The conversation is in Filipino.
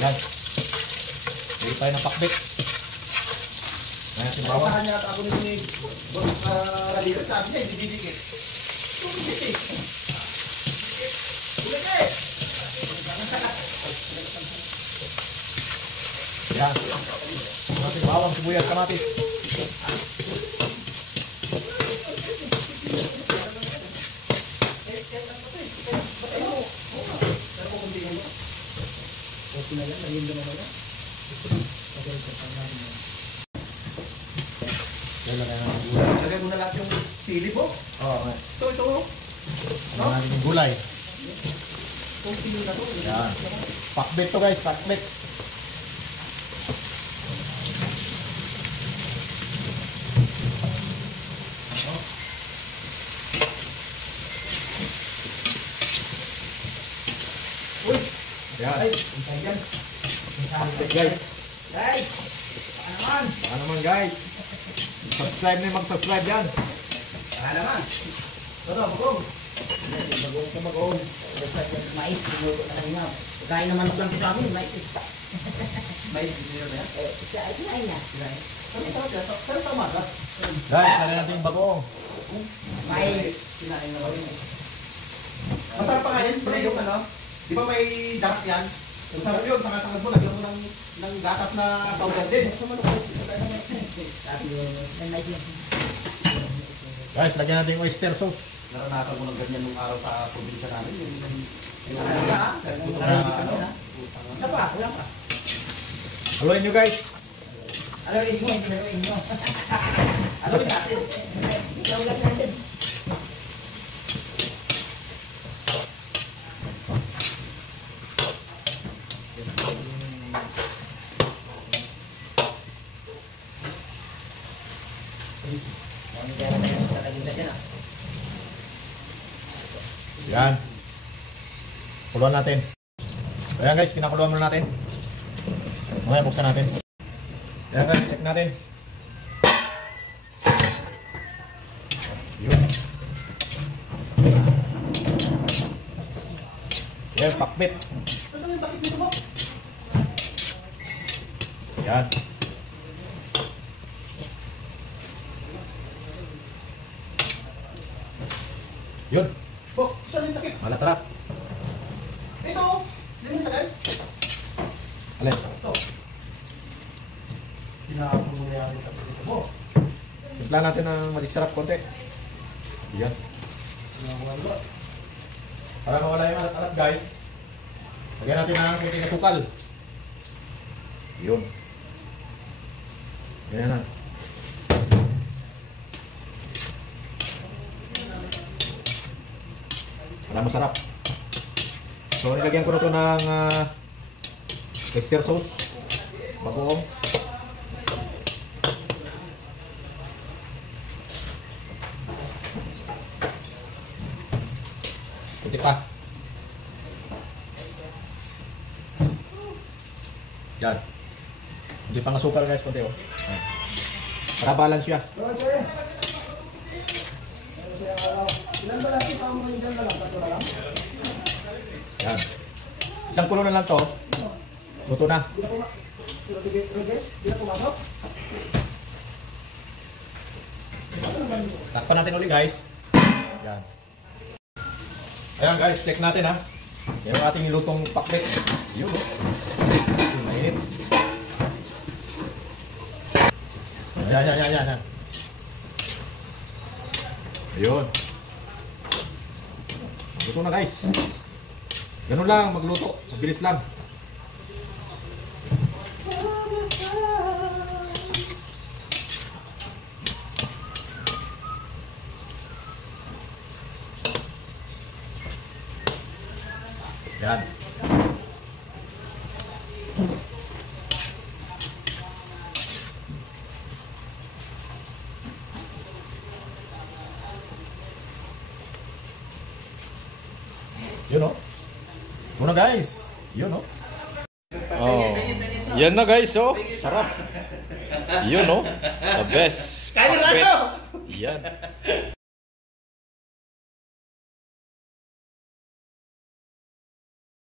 Yan. Bili tayo ng pakbit. Ayan si bawang. Saan niya at ako nito ni Boss Ralito. Sabi niya, hindi didikit. Didikit. Didikit. Yan. Natin bawang, sibuyas, kamatis. Lagay mo na lahat yung sili po. Oo. Ito. Ano natin yung gulay. Kung sili na to. Yan. Pakbit to guys, pakbit. Uy! Yan. Ay, yan. Pakbit guys. Guys! Baka naman. Baka naman guys. Subscribe na yung mag-subscribe yan. Baka naman. Ito, bagong. Bagong ka bagong. Mais, pinuto na kanina. Kain naman lang sa amin, mais. Mais, pinuto na yan? Kinain niya. Pero tama ka. Guys, lagyan natin yung bagoong. Mais. Kinain naman yun. Masarap pa nga yan, pre, yung ano. Di ba may darak yan? Masarap yun, sangad-sangad mo, lagyan mo ng gatas na powder din. Guys, lagyan natin yung oyster sauce. Naranasan mo ng ganyan nung araw sa probinsya namin. Haluin nyo guys. Haluin mo. Haluin natin. Haluin natin. Yan. Kuluan natin. Ayan guys, pinakuluan muna natin. Mamaya buksan natin. Ayan guys, check natin. Yun. Yan, pakbit. Yan. Yun. Oh, saan yung takip? Malatara. Ito, hindi mo tagay. Alin? Ito. Tinapon mo na yan yung takip dito mo. Timpla natin ng malisarap konti. Yan. Para mawala yung alat-alat guys. Lagyan natin ng kunting asukal. Yun. Yan na. Para masarap. So, nilagyan ko na ito ng oyster sauce. Bagoong. Kunti pa. Yan. Kunti pang asukal guys, kunti oh. Para balance siya. Ilan ba natin pa mo dyan na lang? Tatlo na lang? Yan. Isang kulo na lang to. Luto na. Di na pumasok? Takpan natin ulit guys. Yan. Ayan guys, check natin ha. Yan ang ating lutong pakbit. Yun oh. Yun, mainit. Yan. Ayun. Luto na guys. Ganun lang, magluto. Mabilis lang. Yan. Yun o. Muna guys. Yun o. Oh. Yan na guys oh. Sarap. Yun o. The best. Kain na tayo! Yan.